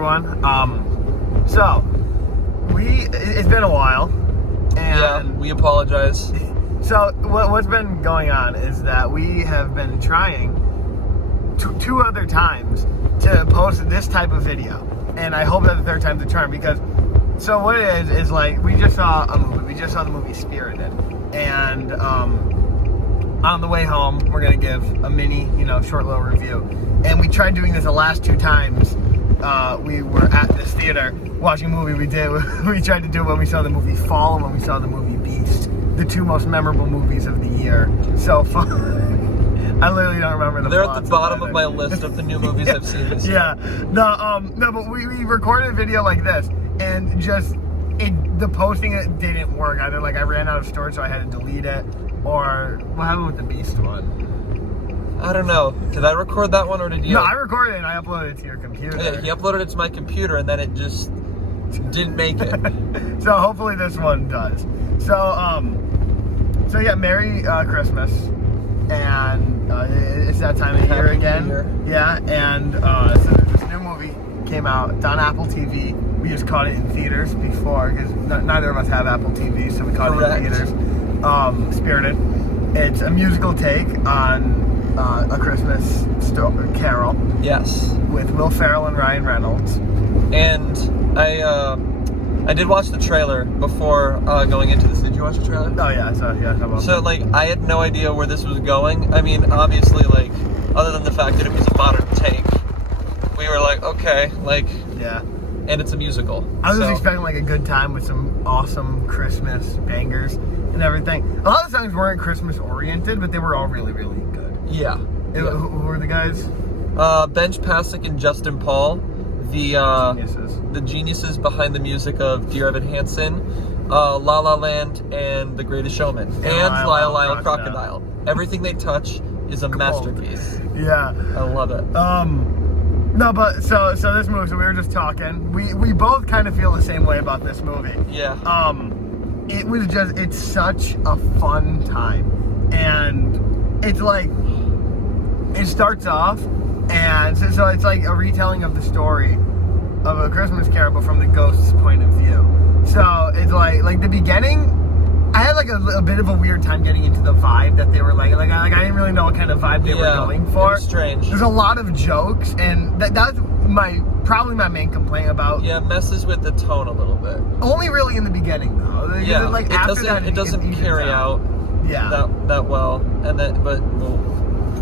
everyone. So it's been a while, and yeah, we apologize. So what's been going on is that we have been trying two other times to post this type of video, and I hope that the third time's the charm, because so what it is like we just saw a movie. We just saw the movie Spirited, and on the way home we're gonna give a mini, short little review. And we tried doing this the last two times. We were at this theater watching a movie. We tried to do it when we saw the movie Fall and when we saw the movie Beast, the two most memorable movies of the year so far. I literally don't remember the They're at the bottom of my list of the new movies I've seen this year. Yeah, no, but we recorded a video like this, and just the posting it didn't work. Either like I ran out of storage, so I had to delete it, or what happened with the Beast one? I don't know. Did I record that one or did you? No, I recorded it and I uploaded it to your computer. Yeah, he uploaded it to my computer and then it just didn't make it. So hopefully this one does. So yeah, Merry Christmas. And it's that time of year again. Yeah, and so there's this new movie came out. It's on AppleTV. We just caught it in theaters before because neither of us have Apple TV, so we caught it in theaters. Spirited. It's a musical take on A Christmas Carol. Yes. With Will Farrell and Ryan Reynolds. And I did watch the trailer before going into this. Did you watch the trailer? Oh yeah, So I had no idea where this was going. I mean, obviously, other than the fact that it was a modern take, we were like, okay, yeah. And it's a musical. I was expecting a good time with some awesome Christmas bangers and everything. A lot of the songs weren't Christmas oriented, but they were all really, really good. Yeah. Who were the guys? Benj Pasek and Justin Paul, geniuses. The geniuses behind the music of Dear Evan Hansen, La La Land, and The Greatest Showman, and Lyle Crocodile. Everything they touch is a masterpiece. Yeah, I love it. No, but so this movie. So we were just talking. We both kind of feel the same way about this movie. Yeah. It's such a fun time, and it's it starts off, and so it's like a retelling of the story of A Christmas Carol, but from the ghost's point of view. So it's like the beginning, I had a bit of a weird time getting into the vibe that they were I didn't really know what kind of vibe they were going for. It was strange. There's a lot of jokes, and that's probably my main complaint about. Yeah, it messes with the tone a little bit. Only really in the beginning though. Yeah, it doesn't carry out. Yeah. That well, and then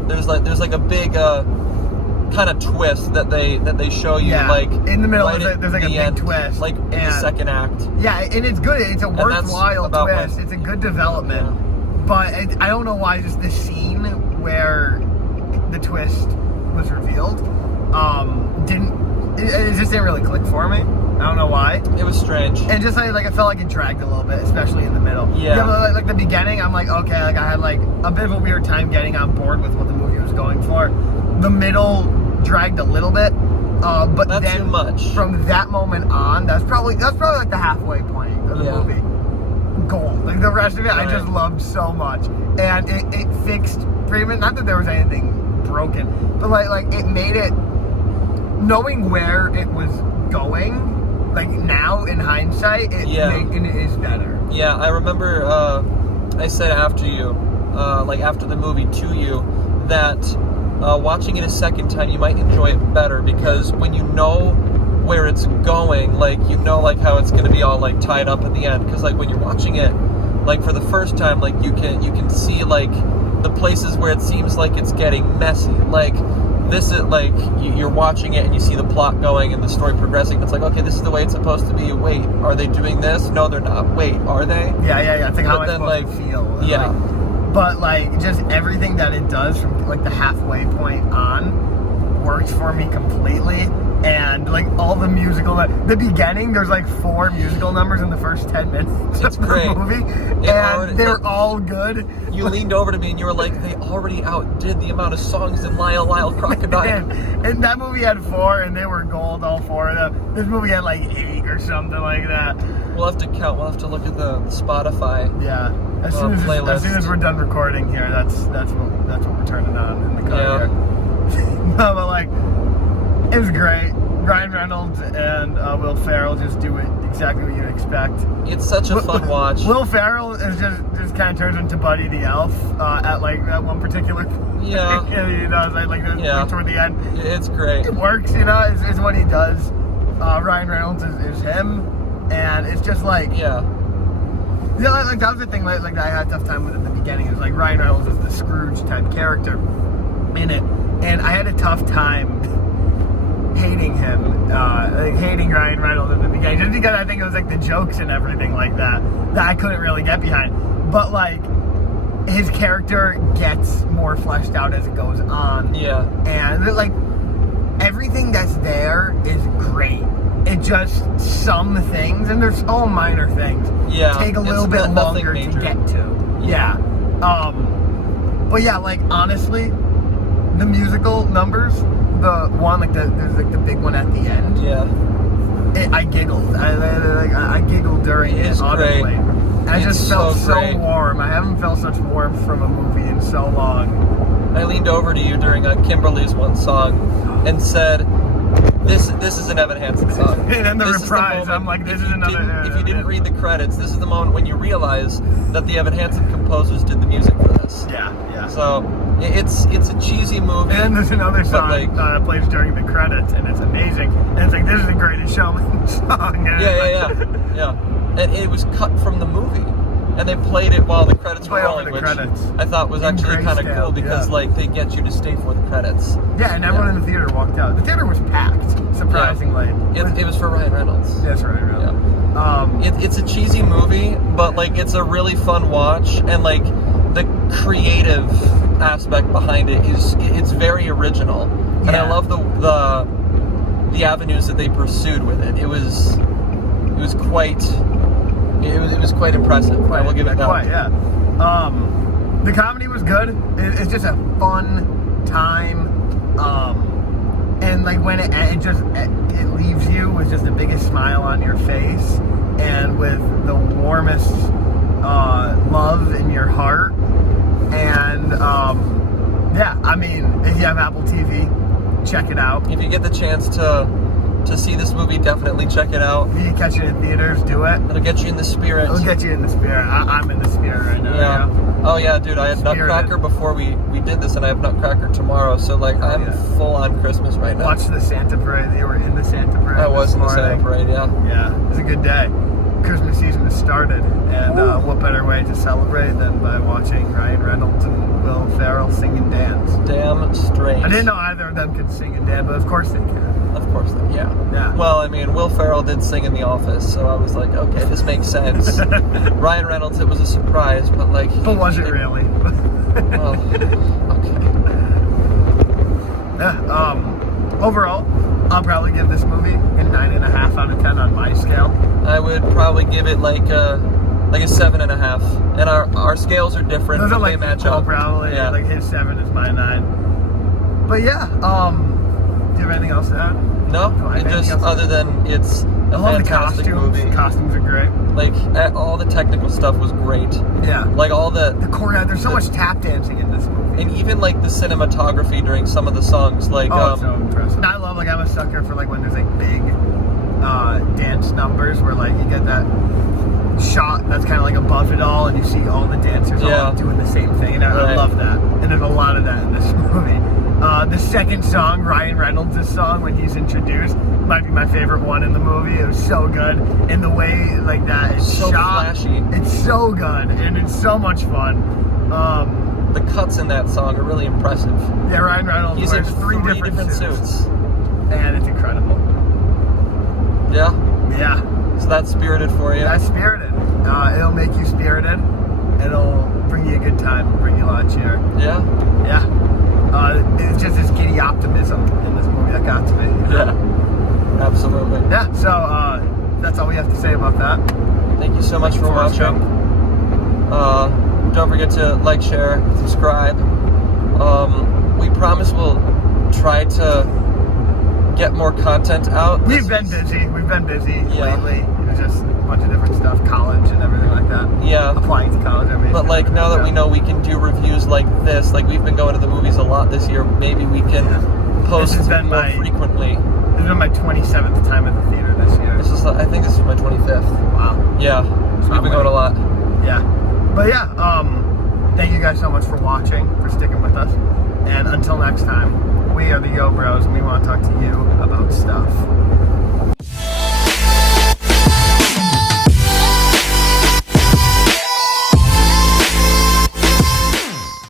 there's a big kind of twist that they show you in the middle. Right there's a big twist, in the second act. Yeah, and it's good. It's a worthwhile twist. It's a good development, but I don't know why just the scene where the twist was revealed it just didn't really click for me. I don't know why. It was strange. And just I felt like it dragged a little bit, especially in the middle. Yeah. But the beginning, I'm okay. I had a bit of a weird time getting on board with what the movie was going for. The middle dragged a little bit, but not then too much. From that moment on, that's probably the halfway point of the movie. Gold. The rest of it, I just loved so much, and it fixed pretty much. Not that there was anything broken, but it made it. Knowing where it was going, now in hindsight, it is better. Yeah, I remember I said after the movie to you that watching it a second time you might enjoy it better, because when you know where it's going, how it's going to be all tied up at the end, because when you're watching it for the first time, you can see the places where it seems like it's getting messy. This is you're watching it and you see the plot going and the story progressing. It's okay, this is the way it's supposed to be. Wait, are they doing this? No, they're not. Wait, are they? Yeah. I think how am I supposed to feel? Yeah. But just everything that it does from the halfway point on works for me completely. And all the musical, the beginning, there's 4 musical numbers in the first 10 minutes of the movie, and they're all good. You leaned over to me and you were they already outdid the amount of songs in Lyle Crocodile. and that movie had 4, and they were gold, all 4 of them. This movie had 8 or something like that. We'll have to count. We'll have to look at the Spotify. Yeah. As soon as we're done recording here, that's what we're turning on in the car. Yeah. No, but it was great. Ryan Reynolds and Will Ferrell just do it exactly what you'd expect. It's such a fun watch. Will Ferrell is just kind of turns into Buddy the Elf at like that one particular. Yeah. He does like toward the end. It's great. It works, you know. Is what he does. Ryan Reynolds is him, and it's just like Yeah. Yeah, like that was the thing like that I had a tough time with at the beginning. It was like Ryan Reynolds is the Scrooge type character in it, and I had a tough time hating him, hating Ryan Reynolds in the beginning, just because I think it was like the jokes and everything like that I couldn't really get behind. But like his character gets more fleshed out as it goes on. Yeah. And like everything that's there is great. It just some things, and there's all minor things, take a little bit longer to get to. Yeah. But yeah, like honestly, the musical numbers, the one there's like the big one at the end. Yeah. I giggled. I giggled during it audibly. And I just felt so warm. I haven't felt such warmth from a movie in so long. I leaned over to you during Kimberly's one song and said, This is an Evan Hansen song. And then the This reprise, is the I'm like, this is another. If you didn't read the credits, this is the moment when you realize that the Evan Hansen composers did the music for this. Yeah. So it's a cheesy movie. And there's another song that plays during the credits, and it's amazing. And it's like, this is the Greatest Showman song. Yeah. And it was cut from the movie, and they played it while the credits were rolling, which I thought was actually kind of cool because like they get you to stay for the credits. Yeah, and everyone in the theater walked out. The theater was packed, surprisingly. Yeah. It was for Ryan Reynolds. That's right, Reynolds. Yeah. It's a cheesy movie, but like it's a really fun watch, and like the creative aspect behind it it's very original, and I love the avenues that they pursued with it. It was quite impressive. I will give it that. Quite, yeah. The comedy was good. It's just a fun time, and like when it leaves you with just the biggest smile on your face and with the warmest love in your heart. And yeah, I mean, if you have Apple TV, check it out. If you get the chance to see this movie, definitely check it out. If you catch it in theaters, do it. It'll get you in the spirit. It'll get you in the spirit. I'm in the spirit right now. Yeah. Oh yeah, dude. I had Nutcracker before we did this, and I have Nutcracker tomorrow. So like, I'm full on Christmas right now. Watch the Santa Parade. You were in the Santa Parade. I was in the Santa Parade. Yeah. Yeah. It was a good day. Christmas season has started, and what better way to celebrate than by watching Ryan Reynolds and Will Ferrell sing and dance? Damn straight. I didn't know either of them could sing and dance, but of course they can. Of course they can. Yeah. Well, I mean, Will Ferrell did sing in The Office, so I was like, okay, this makes sense. Ryan Reynolds, it was a surprise, but like... But was it really? Well, okay. Yeah, overall, I'll probably give this movie a 9.5 out of 10 on my scale. I would probably give it like a 7.5. And our scales are different. Those are like like match up. Probably. Yeah. Like his 7 is my 9. But yeah, do you have anything else to add? No, it just other than it's a fantastic movie. The costumes are great. Like all the technical stuff was great. Yeah. Like all the choreography. There's so much tap dancing in this movie. And even like the cinematography during some of the songs, like it's so impressive. I love I'm a sucker for like when there's like big dance numbers where like you get that shot that's kind of like above it all, and you see all the dancers all doing the same thing, and I love that. And there's a lot of that in this movie. The second song, Ryan Reynolds' song, when he's introduced, might be my favorite one in the movie. It was so good, and the way like that it's so shot, flashy. It's so good, and it's so much fun. The cuts in that song are really impressive. Yeah, Ryan Reynolds wears in three different suits, and it's incredible. Yeah. Yeah. So that's Spirited for you. That's Spirited. It'll make you spirited. It'll bring you a good time. Bring you a lot of cheer. Yeah. Yeah. It's just this giddy optimism in this movie that got to me. You know? Yeah. Absolutely. Yeah. So that's all we have to say about that. Thank you so much for watching. Don't forget to like, share, subscribe. We promise we'll try to get more content out. We've been busy lately. It's just a bunch of different stuff, college and everything like that. Yeah. Applying to college. But like now that we know we can do reviews like this, like we've been going to the movies a lot this year, maybe we can post more frequently. This has been my 27th time at the theater this year. I think this is my 25th. Wow. Yeah, so we've been going a lot. Yeah. But yeah, thank you guys so much for watching, for sticking with us. And until next time, we are the Yo Bros, and we want to talk to you about stuff.